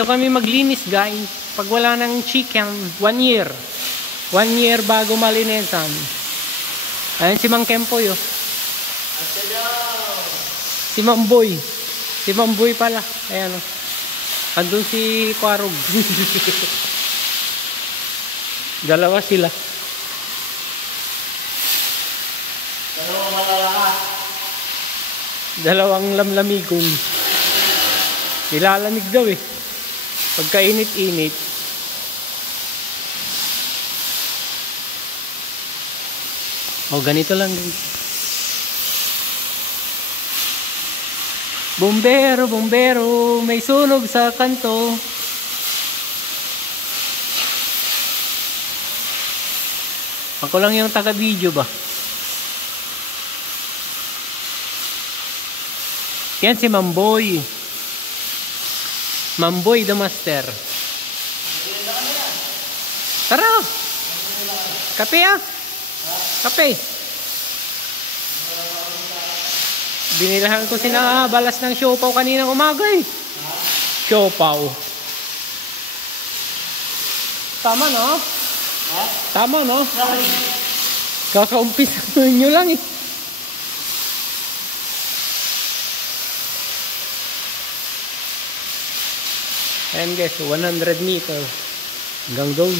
Dito kami maglinis guys. Pag wala ng chicken, 1 year. 1 year bago malinisan. Ayan si Mang Kempoy oh. Si Mamboy. Si Mamboy pala. Ayan oh. Andun si Kwarog. Dalawa sila. Dalawang malalakas. Dalawang lamlamigong. Nilalamig daw eh. Pagkainit-init. O ganito lang. Bombero, bombero, may sunog sa kanto. Ako lang yung taga-video ba? Yan si Mamboy. Mamboy the Master. Tara! Kape ah! Kape! Binilahan ko balas ng siopaw kaninang umaga eh. Siopaw. Tama no? Tama no? Kakaumpisa nyo lang eh. Ayan guys, 100 meter hanggang doon.